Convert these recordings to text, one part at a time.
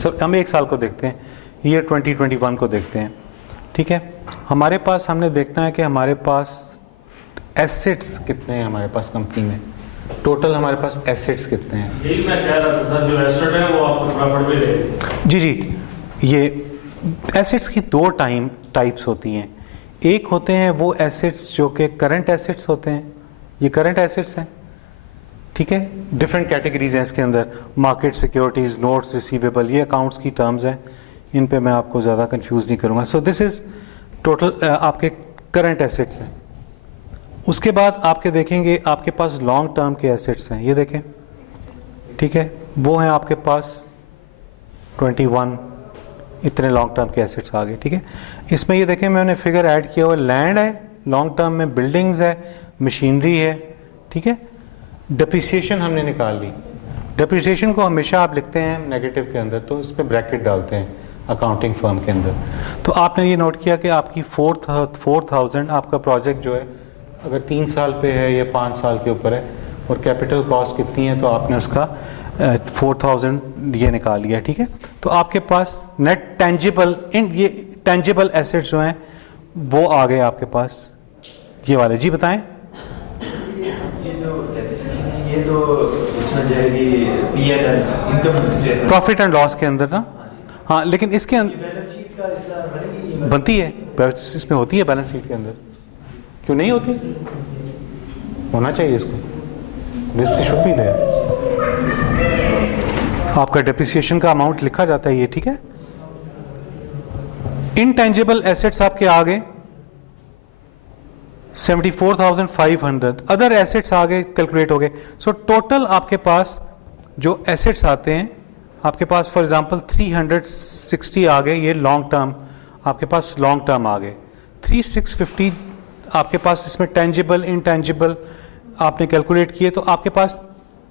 Sir हम एक साल को देखते हैं, ईयर 2021 को देखते हैं, ठीक है। हमारे पास हमने देखना है कि हमारे पास एसेट्स कितने हैं, हमारे पास कंपनी में टोटल हमारे पास एसेट्स कितने हैं। यही मैं कह रहा था, जो एसेट है वो आपको प्रॉफिट में दे। जी, ये एसेट्स की दो टाइप्स होती हैं। एक होते हैं वो एसेट्स जो कि करंट एसेट्स होते हैं, ये करंट एसेट्स हैं, ठीक है। डिफरेंट कैटेगरीज हैं इसके अंदर, मार्केट सिक्योरिटीज, नोट्स रिसीवेबल, ये अकाउंट्स की टर्म्स हैं, इन पे मैं आपको ज़्यादा कंफ्यूज नहीं करूँगा। सो दिस इज़ टोटल आपके करंट एसेट्स हैं। उसके बाद आपके देखेंगे आपके पास लॉन्ग टर्म के एसेट्स हैं, ये देखें, ठीक है, वो हैं आपके पास 21 इतने लॉन्ग टर्म के एसेट्स आ गए, ठीक है। इसमें ये देखें मैंने फिगर ऐड किया हुआ, लैंड है लॉन्ग टर्म में, बिल्डिंग्स है, मशीनरी है, ठीक है। डिप्रिसिएशन हमने निकाल ली। डिप्रिसिएशन को हमेशा आप लिखते हैं नेगेटिव के अंदर, तो इसमें ब्रैकेट डालते हैं अकाउंटिंग फर्म के अंदर। तो आपने ये नोट किया कि आपकी 4000 आपका प्रोजेक्ट जो है अगर 3 साल पे है या 5 साल के ऊपर है और कैपिटल कॉस्ट कितनी है, तो आपने उसका 4000 ये निकाल लिया, ठीक है। तो आपके पास नेट टेंजिबल ये टेंजिबल एसेट्स जो हैं वो आ गए आपके पास, ये वाले। जी बताएं। ये तो इसमें जाएगी income statement, profit and loss के अंदर ना, हाँ, लेकिन इसके अंदर बैलेंस शीट का हिस्सा बनेगी, बनती है, इसमें होती है बैलेंस शीट के अंदर, क्यों नहीं होती, होना चाहिए इसको, दिस शुड बी देयर। आपका डेप्रिसिएशन का अमाउंट लिखा जाता है ये, ठीक है। इनटेंजिबल एसेट्स आपके आ गए 74,500, अदर एसेट्स आ गए, कैलकुलेट हो गए। सो टोटल आपके पास जो एसेट्स आते हैं आपके पास फॉर एग्जांपल 360 आ गए, ये लॉन्ग टर्म आपके पास लॉन्ग टर्म आ गए। 3650 आपके पास इसमें टेंजिबल इनटेंजिबल आपने कैलकुलेट किए, तो आपके पास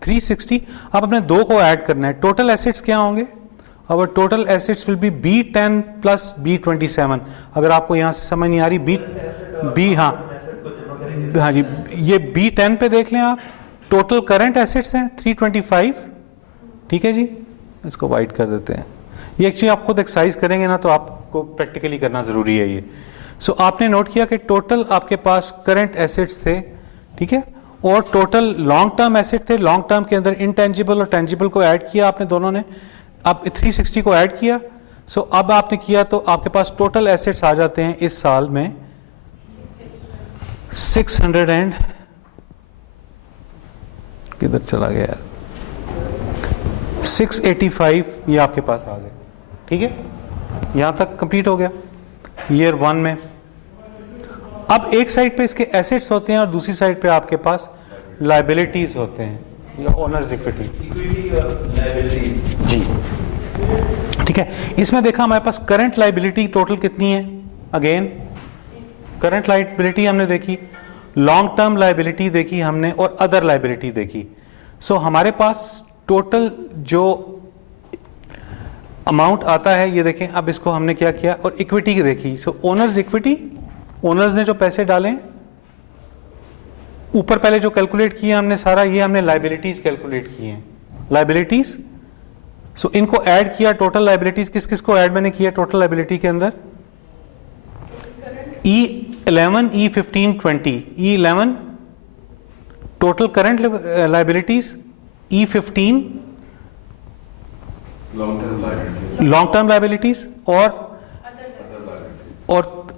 360, आप अपने दो को ऐड करना है। टोटल एसेट्स क्या होंगे, और total assets will be B10 plus B27। अगर आपको यहाँ से समझ नहीं आ रही, बी हाँ जी, ये B10 पे देख लें आप, टोटल करंट एसेट्स हैं 325, ठीक है जी। इसको वाइट कर देते हैं, ये एक्चुअली आप खुद एक्सरसाइज करेंगे ना तो आपको प्रैक्टिकली करना ज़रूरी है ये। सो आपने नोट किया कि टोटल आपके पास करंट एसेट्स थे, ठीक है, और टोटल लॉन्ग टर्म एसेट थे। लॉन्ग टर्म के अंदर इनटेंजिबल और टेंजिबल को ऐड किया आपने दोनों ने, अब 360 को ऐड किया। सो अब आपने किया तो आपके पास टोटल एसेट्स आ जाते हैं इस साल में 600 एंड किधर चला गया यार, 685 ये आपके पास आ गए, ठीक है। यहां तक कंप्लीट हो गया ईयर 1 में। अब एक साइड पे इसके एसेट्स होते हैं और दूसरी साइड पे आपके पास लायबिलिटीज होते हैं या ओनर्स इक्विटी जी, ठीक है। इसमें देखा हमारे पास करंट लायबिलिटी टोटल कितनी है, अगेन करंट लायबिलिटी हमने देखी, लॉन्ग टर्म लायबिलिटी देखी हमने, और अदर लायबिलिटी देखी। सो हमारे पास टोटल जो अमाउंट आता है ये देखें। अब इसको हमने क्या किया, और इक्विटी की देखी। सो ओनर्स इक्विटी, ओनर्स ने जो पैसे डाले ऊपर, पहले जो कैलकुलेट किया हमने सारा, ये हमने लायबिलिटीज कैलकुलेट की हैं, लायबिलिटीज। सो इनको ऐड किया, टोटल लायबिलिटीज किस किस को ऐड मैंने किया टोटल लायबिलिटी के अंदर, E11 E15 20, E11 total current liabilities, E15 long term liabilities और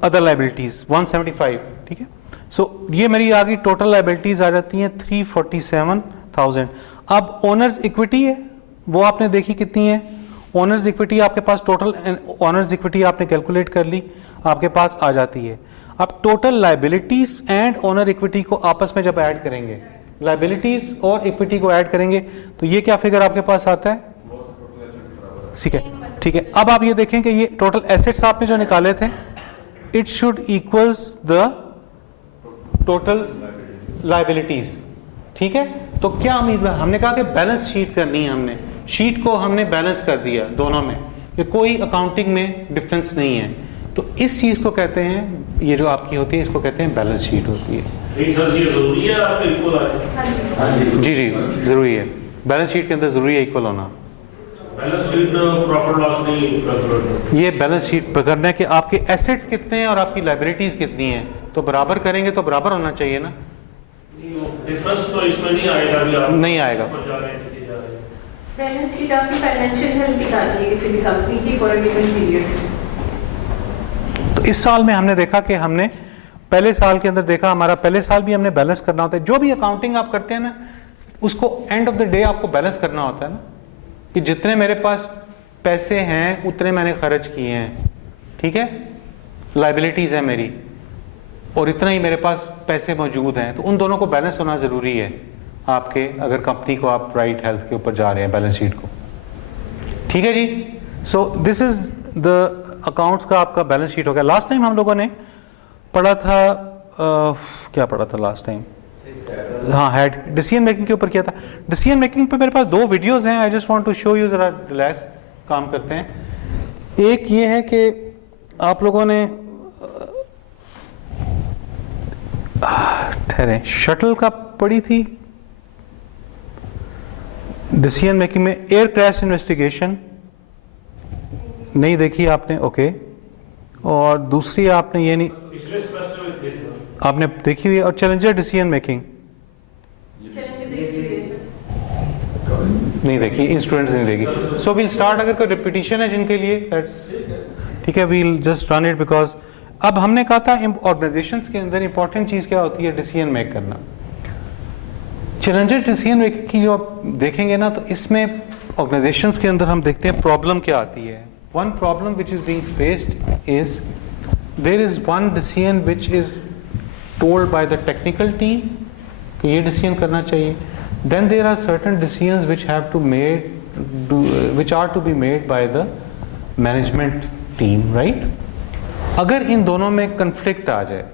अदर लायबिलिटीज 175, ठीक है। सो ये मेरी आ गई टोटल लायबिलिटीज आ जाती हैं 347,000। अब ओनर्स इक्विटी है वो आपने देखी कितनी है, ओनर्स इक्विटी आपके पास टोटल ओनर्स इक्विटी आपने कैलकुलेट कर ली, आपके पास आ जाती है। अब total liabilities and owner equity को आपस में जब ऐड करेंगे, लायबिलिटीज और इक्विटी को ऐड करेंगे, तो ये क्या फिगर आपके पास आता है, ठीक है, ठीक है। अब आप ये देखें कि ये टोटल एसेट्स आपने जो निकाले थे, it should equals the total liabilities, ठीक है। तो क्या उम्मीद, हमने कहा कि बैलेंस शीट करनी है, हमने शीट को हमने बैलेंस कर दिया दोनों में, कि कोई अकाउंटिंग में डिफरेंस नहीं है। तो इस चीज को कहते हैं, ये जो आपकी होती है इसको कहते हैं बैलेंस शीट होती है। जरूरी है आपको इक्वल आए? जी जी जरूरी है, बैलेंस शीट के अंदर जरूरी है इक्वल होना। बैलेंस शीट प्रॉफिट लॉस नहीं कैलकुलेट। ये बैलेंस शीट पर करना है कि आपके एसेट्स कितने हैं और आपकी लाइबिलिटीज कितनी हैं, तो बराबर करेंगे तो बराबर होना चाहिए ना। डिफरेंस तो इसमें नहीं आएगा अभी आप नहीं आएगा। ऊपर जा रहे हैं नीचे जा रहे हैं। बैलेंस शीट आपकी फाइनेंशियल हेल्थ दिखाती है किसी भी कंपनी की फॉर अ गिवन पीरियड। तो इस साल में हमने देखा कि हमने पहले साल के अंदर देखा, हमारा पहले साल भी हमने बैलेंस करना होता है। जो भी अकाउंटिंग आप करते हैं ना, उसको एंड ऑफ द डे आपको बैलेंस करना होता है ना, कि जितने मेरे पास पैसे हैं उतने मैंने खर्च किए हैं, ठीक है, लाइबिलिटीज है मेरी, और इतना ही मेरे पास पैसे मौजूद हैं, तो उन दोनों को बैलेंस होना जरूरी है आपके, अगर कंपनी को आप राइट हेल्थ के ऊपर जा रहे हैं बैलेंस शीट को। ठीक है जी। So this is the accounts का आपका बैलेंस शीट हो गया। लास्ट टाइम हम लोगों ने पढ़ा था क्या पढ़ा था लास्ट टाइम? हाँ, हेड डिसीजन मेकिंग के ऊपर किया था। डिसीजन मेकिंग पे मेरे पास 2 वीडियोस हैं, I just want to show you, जरा रिलैक्स काम करते हैं। एक ये है कि आप लोगों ने ठहरे शटल का पढ़ी थी डिसीजन मेकिंग में, एयर क्रैश इन्वेस्टिगेशन नहीं देखी आपने, ओके। और दूसरी आपने ये नहीं पिछले सेमेस्टर में थे आपने देखी हुई है, और चैलेंजर डिसीजन मेकिंग नहीं देखी, स्टूडेंट्स नहीं देखी। सो वील स्टार्ट, अगर कोई रिपीटिशन है जिनके लिए, ठीक है, we'll just run it, because अब हमने कहा था ऑर्गेनाइजेशंस के अंदर इंपॉर्टेंट चीज क्या होती है, डिसीजन मेक करना। चैलेंजर डिसीजन मेकिंग की जो आप देखेंगे ना, तो इसमें ऑर्गेनाइजेशंस के अंदर हम देखते हैं प्रॉब्लम क्या आती है। One problem which is being faced is there is one decision which is told by the technical team कि ये डिसीजन करना चाहिए, then there are certain decisions which have to which are to be made by the management team, right? अगर इन दोनों में conflict आ जाए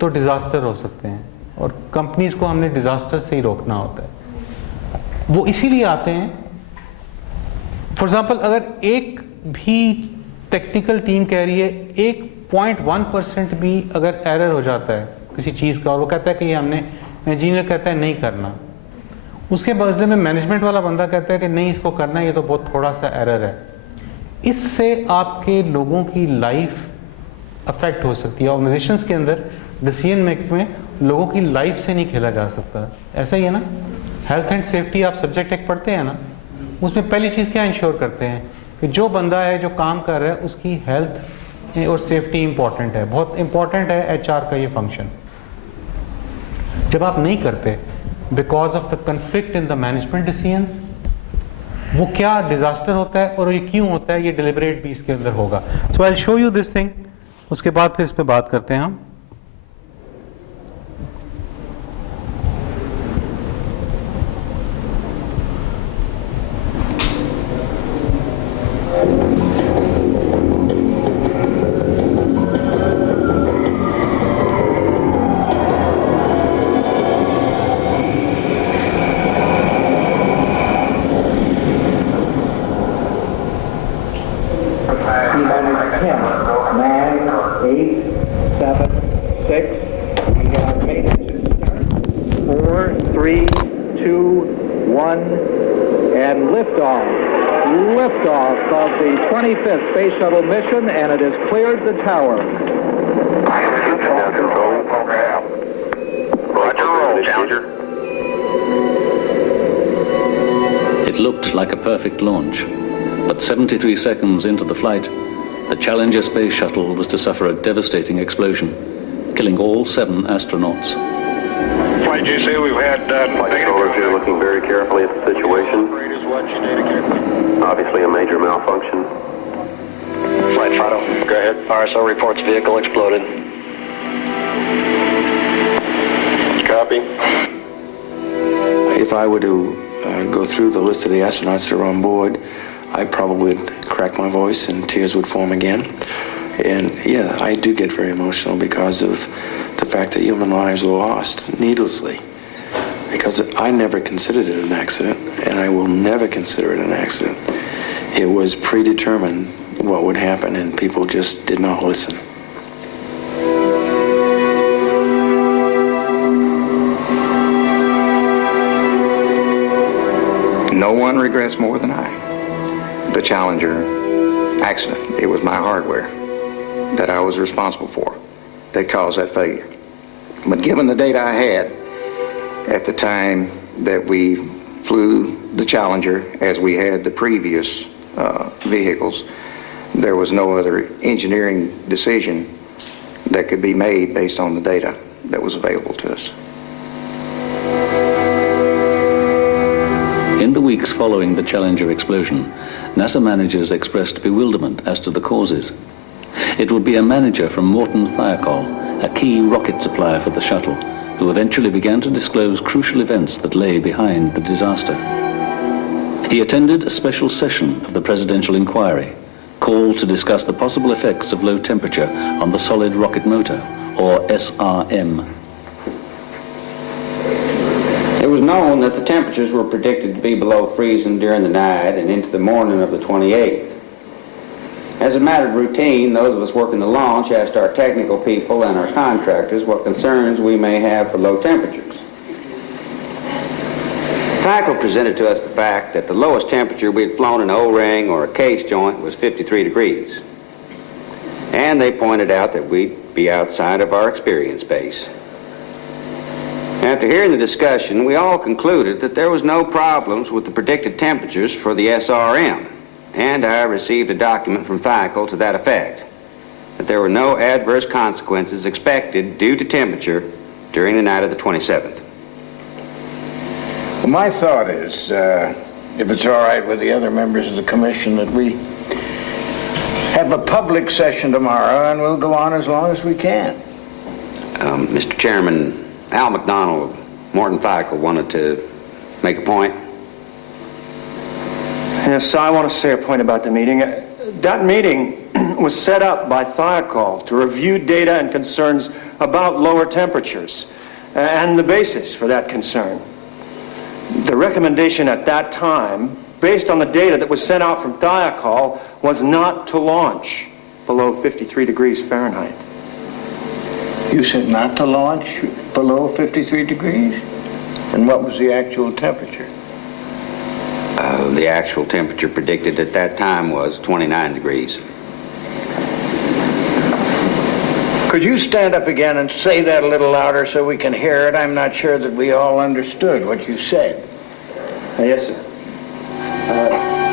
तो disaster हो सकते हैं, और कंपनीज को हमने डिजास्टर से ही रोकना होता है। वो इसीलिए आते हैं, फॉर एग्जाम्पल अगर एक भी टेक्निकल टीम कह रही है 1.1% भी अगर एरर हो जाता है किसी चीज का, और वो कहता है कि ये हमने, इंजीनियर कहता है नहीं करना, उसके बदले में मैनेजमेंट वाला बंदा कहता है कि नहीं इसको करना है, ये तो बहुत थोड़ा सा एरर है, इससे आपके लोगों की लाइफ अफेक्ट हो सकती है। ऑर्गेनाइजेशंस के अंदर डिसीजन मेकिंग में लोगों की लाइफ से नहीं खेला जा सकता। ऐसा ही है ना, हेल्थ एंड सेफ्टी आप सब्जेक्ट एक पढ़ते हैं ना, उसमें पहली चीज़ क्या इंश्योर करते हैं कि जो बंदा है जो काम कर रहा है उसकी हेल्थ और सेफ्टी इंपॉर्टेंट है, बहुत इंपॉर्टेंट है HR का ये फंक्शन। जब आप नहीं करते because of the conflict in the management decisions, वो क्या डिजास्टर होता है और ये क्यों होता है, ये डिलिबरेट भी इसके अंदर होगा। So I will show you this thing, उसके बाद फिर इस पे बात करते हैं हम। Liftoff of the 25th Space Shuttle mission, and it has cleared the tower. Roger, roll, Challenger. It looked like a perfect launch, but 73 seconds into the flight, the Challenger space shuttle was to suffer a devastating explosion, killing all 7 astronauts. Flight GC, we've had Flight controllers here looking very carefully at the situation. Obviously a major malfunction. Flight Fido, go ahead. RSO reports vehicle exploded. Copy. If I were to go through the list of the astronauts that are on board, I probably would crack my voice and tears would form again. And yeah, I do get very emotional because of the fact that human lives were lost needlessly. Because I never considered it an accident, and I will never consider it an accident. It was predetermined what would happen, and people just did not listen. No one regrets more than I. the Challenger accident. It was my hardware that I was responsible for that caused that failure. But given the data I had at the time that we flew the Challenger, as we had the previous vehicles, there was no other engineering decision that could be made based on the data that was available to us. In the weeks following the Challenger explosion, NASA managers expressed bewilderment as to the causes. It would be a manager from Morton Thiokol, a key rocket supplier for the shuttle, who eventually began to disclose crucial events that lay behind the disaster. He attended a special session of the presidential inquiry, called to discuss the possible effects of low temperature on the solid rocket motor, or SRM. It was known that the temperatures were predicted to be below freezing during the night and into the morning of the 28th. As a matter of routine, those of us working the launch asked our technical people and our contractors what concerns we may have for low temperatures. Tycho presented to us the fact that the lowest temperature we had flown an O-ring or a case joint was 53 degrees. And they pointed out that we'd be outside of our experience base. After hearing the discussion, we all concluded that there was no problems with the predicted temperatures for the SRM, and I received a document from Thiokol to that effect, that there were no adverse consequences expected due to temperature during the night of the 27th. Well, my thought is, if it's all right with the other members of the commission, that we have a public session tomorrow, and we'll go on as long as we can. Mr. Chairman, Al McDonald of Morton Thiokol wanted to make a point. Yes, I want to say a point about the meeting. That meeting was set up by Thiokol to review data and concerns about lower temperatures and the basis for that concern. The recommendation at that time, based on the data that was sent out from Thiokol, was not to launch below 53 degrees Fahrenheit. You said not to launch below 53 degrees? And what was the actual temperature? The actual temperature predicted at that time was 29 degrees. Could you stand up again and say that a little louder so we can hear it? I'm not sure that we all understood what you said. Yes, sir.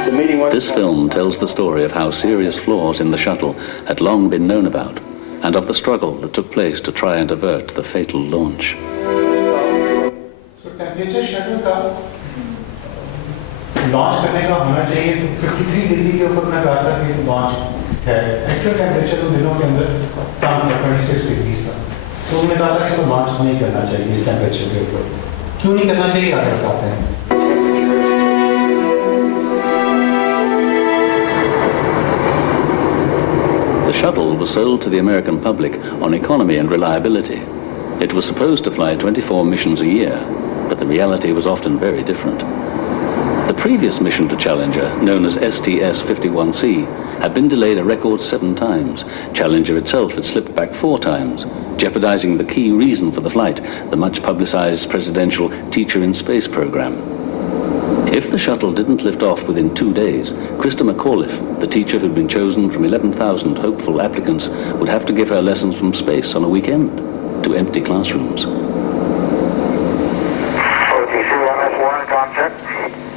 The meeting was... This film tells the story of how serious flaws in the shuttle had long been known about, and of the struggle that took place to try and avert the fatal launch. So temperature shuttle का launch करने का होना चाहिए तो 53 degree के ऊपर मैं कहा था कि लॉन्च है एक्चुअल टेम्परेचर तो दिनों के अंदर कम था 26 डिग्री था तो उन्होंने कहा था कि इसको लॉन्च नहीं करना चाहिए इस टेम्परेचर के ऊपर क्यों नहीं करना चाहिए आप बताते हैं The shuttle was sold to the American public on economy and reliability. It was supposed to fly 24 missions a year, but the reality was often very different. The previous mission to Challenger, known as STS-51C, had been delayed a record 7 times. Challenger itself had slipped back 4 times, jeopardizing the key reason for the flight, the much publicized presidential Teacher in Space program. If the shuttle didn't lift off within 2 days, Krista McAuliffe, the teacher who'd been chosen from 11,000 hopeful applicants, would have to give her lessons from space on a weekend to empty classrooms.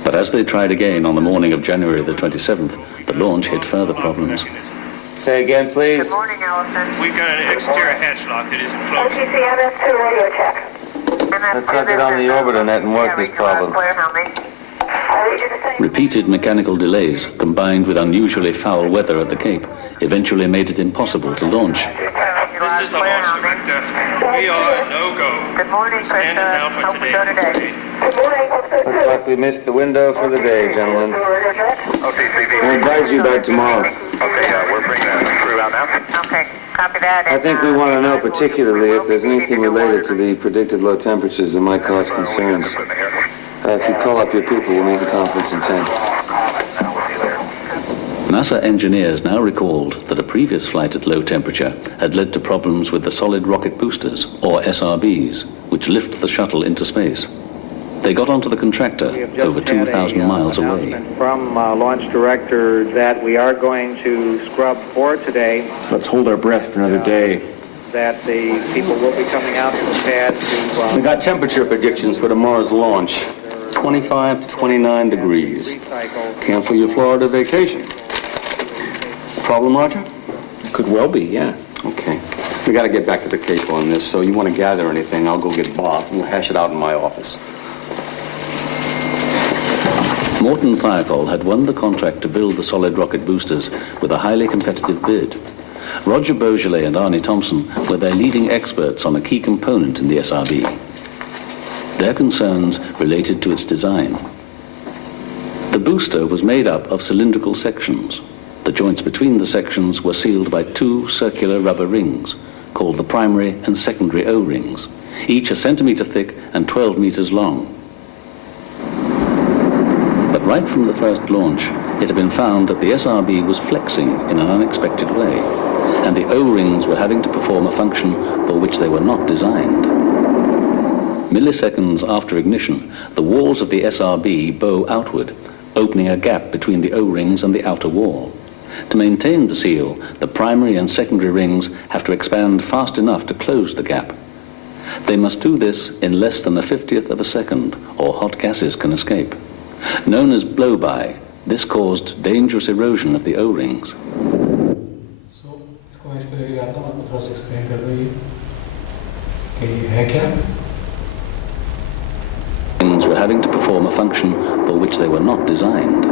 But as they tried again on the morning of January the 27th, the launch hit further problems. Say again, please. Good morning, Allison. We've got an exterior hatch lock that isn't closed. OTC-MS2 radio check. Let's set it on the orbiter net and work this problem. Repeated mechanical delays, combined with unusually foul weather at the Cape, eventually made it impossible to launch. This is the launch director. We are no-go. Good morning, Krista. Hope we go today. Good morning. Looks like we missed the window for the day, gentlemen. We'll advise you by tomorrow. Okay, we're bringing the crew out now. Okay, copy that. I think we want to know particularly if there's anything related to the predicted low temperatures that might cause concerns. If you call up your people, we'll meet in conference in 10. NASA engineers now recalled that a previous flight at low temperature had led to problems with the solid rocket boosters, or SRBs, which lift the shuttle into space. They got onto the contractor over 2,000 miles away. From launch director that we are going to scrub for today. Let's hold our breath for another day. That the people will be coming out to the pad to... We got temperature predictions for tomorrow's launch. 25 to 29 degrees. Cancel your Florida vacation. Problem, Roger? Could well be, yeah. Okay. We got to get back to the Cape on this, so you want to gather anything, I'll go get Bob. We'll hash it out in my office. Morton Thiokol had won the contract to build the solid rocket boosters with a highly competitive bid. Roger Beaujolais and Arnie Thompson were their leading experts on a key component in the SRB. Their concerns related to its design. The booster was made up of cylindrical sections. The joints between the sections were sealed by two circular rubber rings, called the primary and secondary O-rings, each a centimeter thick and 12 meters long. But right from the first launch, it had been found that the SRB was flexing in an unexpected way, and the O-rings were having to perform a function for which they were not designed. Milliseconds after ignition, the walls of the SRB bow outward, opening a gap between the O-rings and the outer wall. To maintain the seal, the primary and secondary rings have to expand fast enough to close the gap. They must do this in less than a 50th of a second, or hot gases can escape. Known as blow-by, this caused dangerous erosion of the O-rings. Rings were having to perform a function for which they were not designed.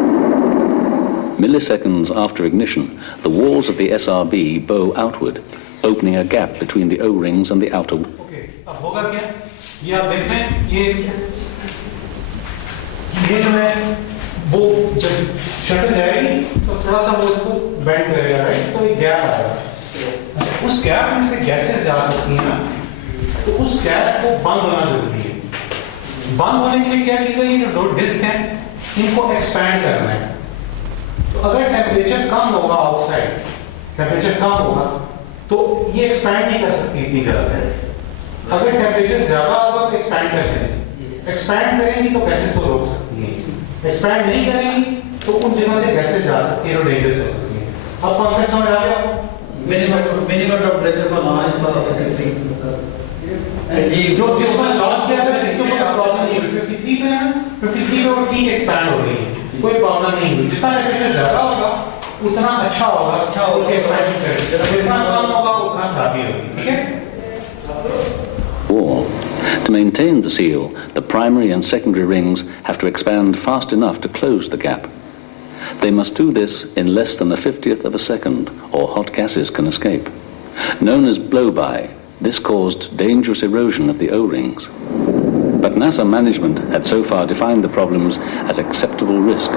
Milliseconds after ignition, the walls of the SRB bow outward, opening a gap between the O-rings and the outer wall. Okay, अब होगा क्या? ये आप देख रहे हैं, ये जो है वो जब शटल जाएगी तो थोड़ा सा वो इसको बेंड करेगा, राइट? तो एक गैप आएगा। उस गैप में से गैसेस जा सकती हैं ना, तो उस गैप को बंद होना जरूरी है। बंद होने के लिए क्या चीज़ है? ये जो दो डिस्क हैं, इनको एक्सपैंड करना है। तो अगर टेम्परेचर कम होगा आउटसाइड, टेम्परेचर कम होगा, तो ये एक्सपैंड नहीं कर सकती इतनी जल्दी। अगर टेम्परेचर ज्यादा होगा तो एक्सपैंड कर देंगे। एक्सपैंड करेंगी तो गैसेस को रोक सकती हैं। एक्सपैंड नहीं करेंगी तो उन जगह से गैसेस जा सकती है, जो डेंजरस हो सकती हैं। अब कॉन्सेप्ट समझ आ गया आपको? मिनिमम टेम्परेचर पर लॉन्च जो जिसमें लॉन्च किया था, जिसमें कोई प्रॉब्लम नहीं हुई, 53 पे है, 53 पे वो ठीक एक्सपैंड हो रही है, कोई प्रॉब्लम नहीं हुई। जितना टेम्परेचर ज्यादा होगा उतना अच्छा होगा, एक्सपेंशन करें। जितना कम होगा उतना खराबी होगी, ठीक है? Wall. To maintain the seal, the primary and secondary rings have to expand fast enough to close the gap. They must do this in less than a 50th of a second, or hot gases can escape. Known as blow-by, this caused dangerous erosion of the O-rings. But NASA management had so far defined the problems as acceptable risk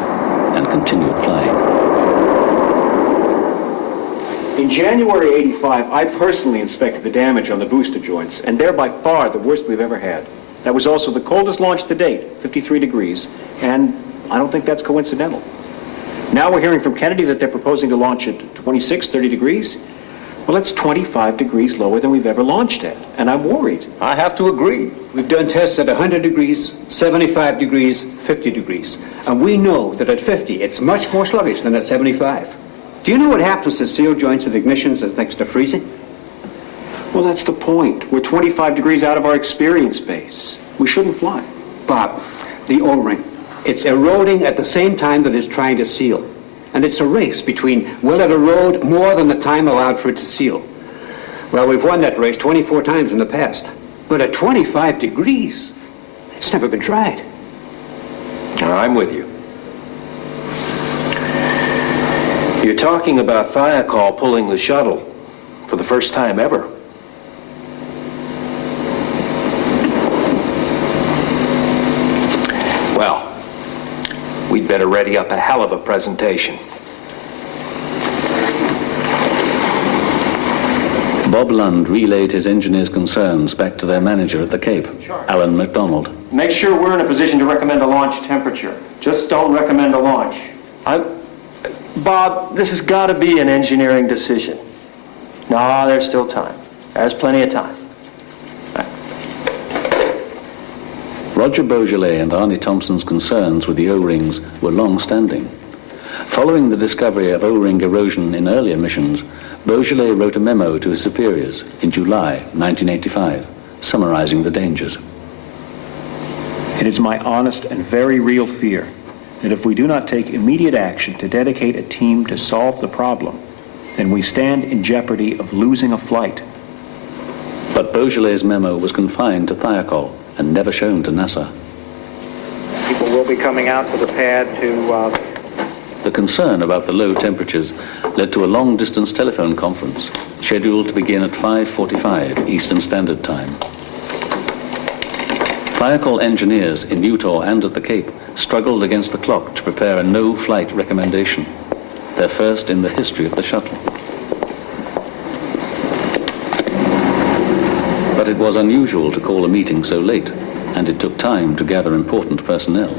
and continued flying. In January '85, I personally inspected the damage on the booster joints, and they're by far the worst we've ever had. That was also the coldest launch to date, 53 degrees, and I don't think that's coincidental. Now we're hearing from Kennedy that they're proposing to launch at 26, 30 degrees. Well, that's 25 degrees lower than we've ever launched at, and I'm worried. I have to agree. We've done tests at 100 degrees, 75 degrees, 50 degrees, and we know that at 50 it's much more sluggish than at 75. Do you know what happens to seal joints at ignitions thanks to freezing? Well, that's the point. We're 25 degrees out of our experience base. We shouldn't fly. Bob, the O-ring, it's eroding at the same time that it's trying to seal. And it's a race between will it erode more than the time allowed for it to seal. Well, we've won that race 24 times in the past. But at 25 degrees, it's never been tried. I'm with you. You're talking about Thiokol pulling the shuttle for the first time ever. Well, we'd better ready up a hell of a presentation. Bob Lund relayed his engineers' concerns back to their manager at the Cape, Alan MacDonald. Make sure we're in a position to recommend a launch temperature. Just don't recommend a launch. Bob, this has got to be an engineering decision. No, there's still time. There's plenty of time. Roger Beaujolais and Arnie Thompson's concerns with the O-rings were long-standing. Following the discovery of O-ring erosion in earlier missions, Beaujolais wrote a memo to his superiors in July 1985, summarizing the dangers. It is my honest and very real fear that if we do not take immediate action to dedicate a team to solve the problem, then we stand in jeopardy of losing a flight. But Beaujolais' memo was confined to Thiokol and never shown to NASA. People will be coming out to the pad to... The concern about the low temperatures led to a long-distance telephone conference scheduled to begin at 5:45 Eastern Standard Time. Thiokol engineers in Utah and at the Cape struggled against the clock to prepare a no-flight recommendation, their first in the history of the shuttle. But it was unusual to call a meeting so late, and it took time to gather important personnel.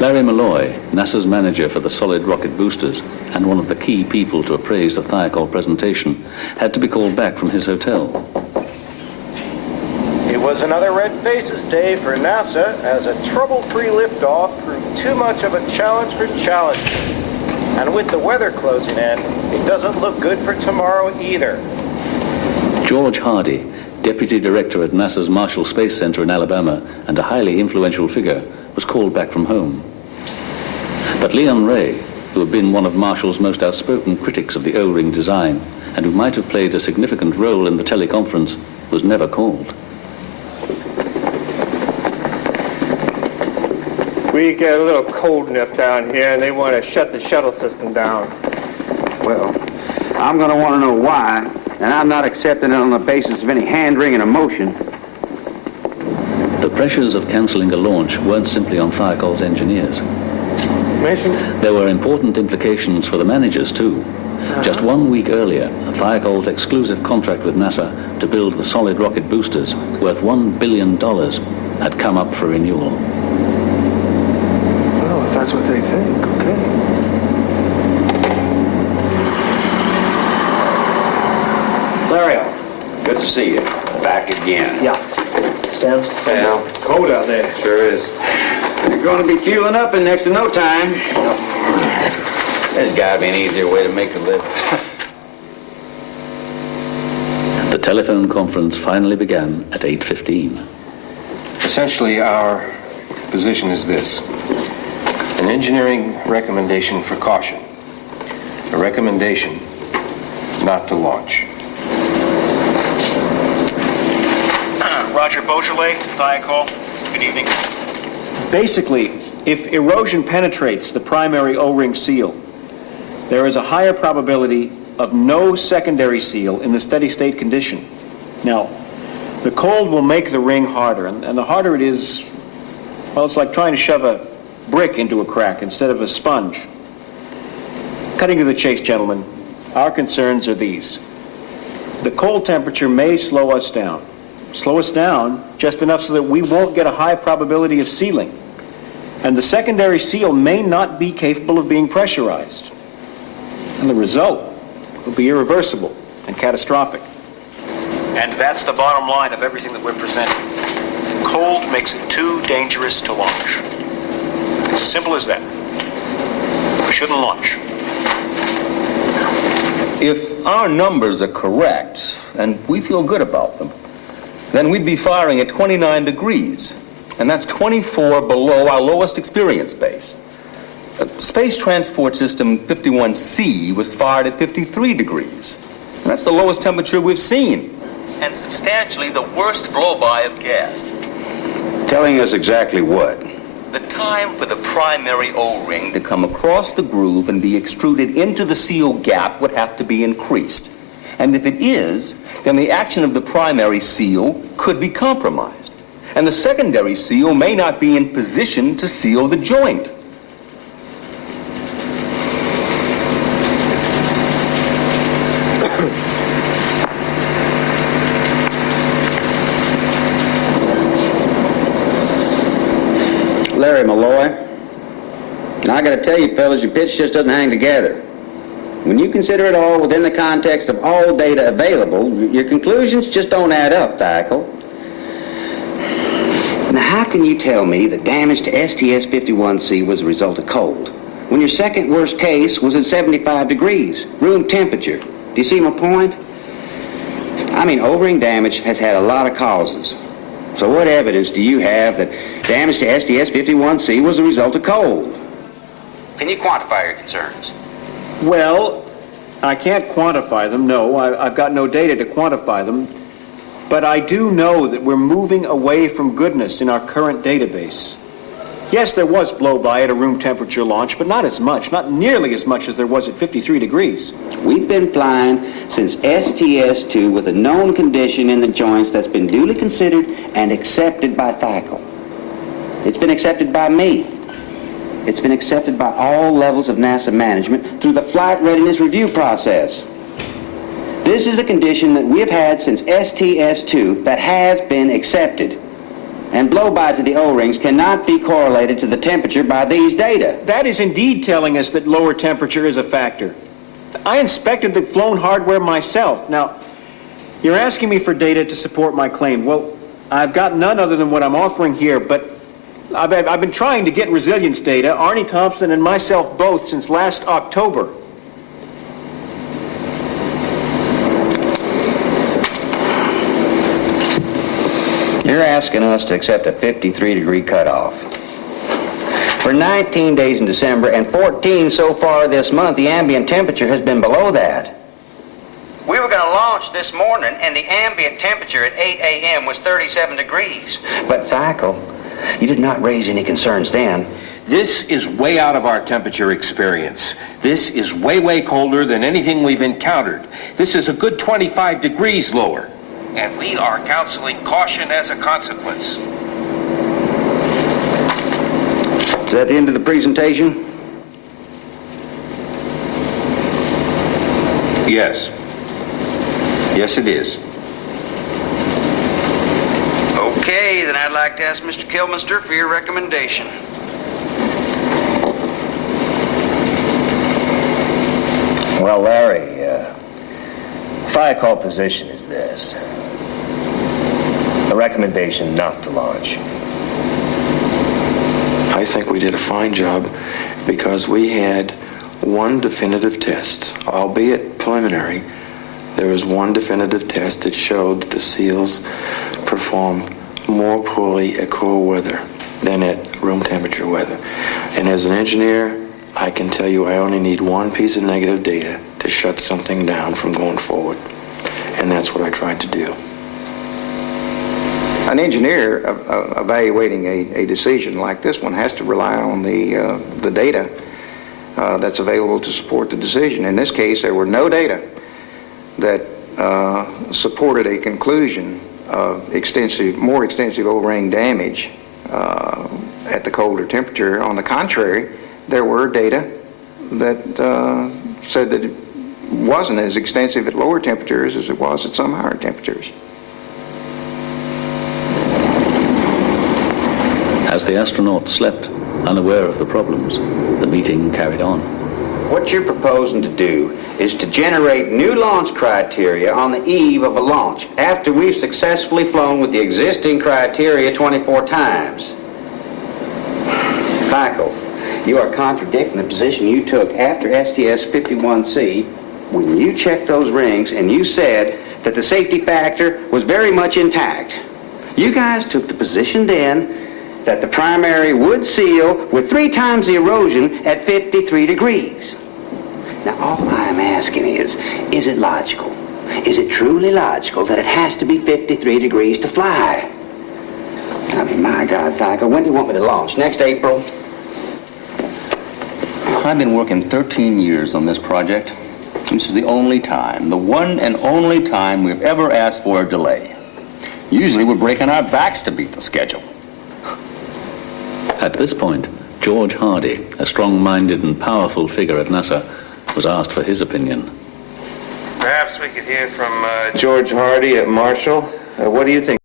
Larry Malloy, NASA's manager for the solid rocket boosters and one of the key people to appraise the Thiokol presentation, had to be called back from his hotel. It was another red faces day for NASA as a trouble-free liftoff proved too much of a challenge for challengers. And with the weather closing in, it doesn't look good for tomorrow either. George Hardy, deputy director at NASA's Marshall Space Center in Alabama and a highly influential figure, was called back from home. But Leon Ray, who had been one of Marshall's most outspoken critics of the O-ring design and who might have played a significant role in the teleconference, was never called. We get a little cold nip down here and they want to shut the shuttle system down. Well, I'm going to want to know why, and I'm not accepting it on the basis of any hand-wringing emotion. The pressures of cancelling a launch weren't simply on Thiokol's engineers. Mason? There were important implications for the managers, too. Just 1 week earlier, Thiokol's exclusive contract with NASA to build the solid rocket boosters, worth $1 billion, had come up for renewal. Oh, if that's what they think, okay. Larry, good to see you. Back again. Yeah. Stan? Yeah. Cold out there. Sure is. You're going to be fueling up in next to no time. There's got to be an easier way to make a living. The telephone conference finally began at 8:15. Essentially, our position is this. An engineering recommendation for caution. A recommendation not to launch. Roger Beaujolais, Thiokol. Good evening. Basically, if erosion penetrates the primary O-ring seal, there is a higher probability of no secondary seal in the steady state condition. Now, the cold will make the ring harder, and the harder it is, well, it's like trying to shove a brick into a crack instead of a sponge. Cutting to the chase, gentlemen, our concerns are these. The cold temperature may slow us down. Slow us down just enough so that we won't get a high probability of sealing. And the secondary seal may not be capable of being pressurized. And the result will be irreversible and catastrophic. And that's the bottom line of everything that we're presenting. Cold makes it too dangerous to launch. It's as simple as that. We shouldn't launch. If our numbers are correct, and we feel good about them, then we'd be firing at 29 degrees, and that's 24 below our lowest experience base. Space Transport System 51C was fired at 53 degrees, and that's the lowest temperature we've seen, and substantially the worst blow-by of gas. Telling us exactly what? The time for the primary O-ring to come across the groove and be extruded into the seal gap would have to be increased. And if it is, then the action of the primary seal could be compromised. And the secondary seal may not be in position to seal the joint. Larry Malloy, I got to tell you, fellas, your pitch just doesn't hang together. When you consider it all within the context of all data available, your conclusions just don't add up, Thiokol. how can you tell me that damage to STS-51C was a result of cold, when your second worst case was at 75 degrees, room temperature? Do you see my point? I mean, O-ring damage has had a lot of causes. So what evidence do you have that damage to STS-51C was a result of cold? Can you quantify your concerns? Well, I can't quantify them, no. I've got no data to quantify them. But I do know that we're moving away from goodness in our current database. Yes, there was blow-by at a room temperature launch, but not as much, not nearly as much as there was at 53 degrees. We've been flying since STS-2 with a known condition in the joints that's been duly considered and accepted by THICL. It's been accepted by me. It's been accepted by all levels of NASA management through the flight readiness review process. This is a condition that we have had since STS-2 that has been accepted. And blow-by to the O-rings cannot be correlated to the temperature by these data. That is indeed telling us that lower temperature is a factor. I inspected the flown hardware myself. Now, you're asking me for data to support my claim. Well, I've got none other than what I'm offering here, but I've been trying to get resilience data, Arnie Thompson and myself both, since last October. You're asking us to accept a 53-degree cutoff. For 19 days in December and 14 so far this month, the ambient temperature has been below that. We were going to launch this morning, and the ambient temperature at 8 a.m. was 37 degrees. But THICL, you did not raise any concerns then. This is way out of our temperature experience. This is way, way colder than anything we've encountered. This is a good 25 degrees lower. And we are counseling caution as a consequence. Is that the end of the presentation? Yes. Yes, it is. Okay, then I'd like to ask Mr. Kilminster for your recommendation. Well, Larry, fire call position is this. A recommendation not to launch. I think we did a fine job because we had one definitive test, albeit preliminary. There was one definitive test that showed that the seals performed more poorly at cool weather than at room temperature weather. And as an engineer, I can tell you I only need one piece of negative data to shut something down from going forward. And that's what I tried to do. An engineer evaluating a decision like this one has to rely on the data that's available to support the decision. In this case, there were no data that supported a conclusion of more extensive O-ring damage at the colder temperature. On the contrary, there were data that said that it wasn't as extensive at lower temperatures as it was at some higher temperatures. As the astronauts slept, unaware of the problems, the meeting carried on. What you're proposing to do is to generate new launch criteria on the eve of a launch after we've successfully flown with the existing criteria 24 times. THICL, you are contradicting the position you took after STS-51C when you checked those rings and you said that the safety factor was very much intact. You guys took the position then that the primary would seal with 3 times the erosion at 53 degrees. Now, all I'm asking is it logical? Is it truly logical that it has to be 53 degrees to fly? I mean, my God, THICL, when do you want me to launch? Next April? I've been working 13 years on this project. This is the only time, the one and only time we've ever asked for a delay. Usually we're breaking our backs to beat the schedule. At this point, George Hardy, a strong-minded and powerful figure at NASA, was asked for his opinion. Perhaps we could hear from George Hardy at Marshall. What do you think?